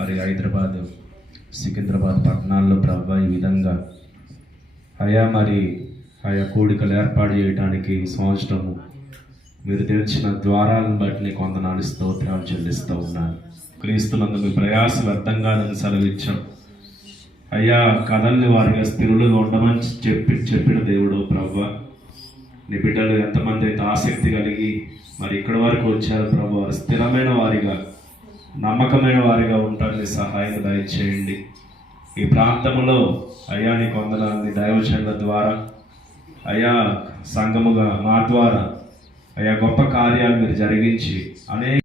మరి హైదరాబాద్ సికింద్రాబాద్ పట్టణాల్లో ప్రభా ఈ విధంగా అయా మరి ఆయా కూడికలు ఏర్పాటు చేయడానికి సంవత్సరము మీరు తెరిచిన ద్వారాలను బట్టి నీకు వందనాలు స్తోత్రాలు చెల్లిస్తూ ఉన్నాను. క్రీస్తులందు మీ ప్రయాస వ్యర్థంగా నన్ను సెలవిచ్చాం. అయ్యా కథల్ని వారిగా స్థిరులుగా ఉండమని చెప్పి చెప్పిన దేవుడు ప్రవ్వ నీ బిడ్డలు ఎంతమంది అయితే ఆసక్తి కలిగి మరి ఇక్కడి వరకు వచ్చారు ప్రభు వారు స్థిరమైన వారిగా నమ్మకమైన వారిగా ఉండటానికి సహాయం దయచేయండి. ఈ ప్రాంతంలో అయ్యా నీ కొందనాన్ని దైవచనుల ద్వారా అయ్యా సంఘముగా మా ద్వారా అయ్యా గొప్ప కార్యాలు మీరు జరిగించి అనేక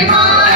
Happy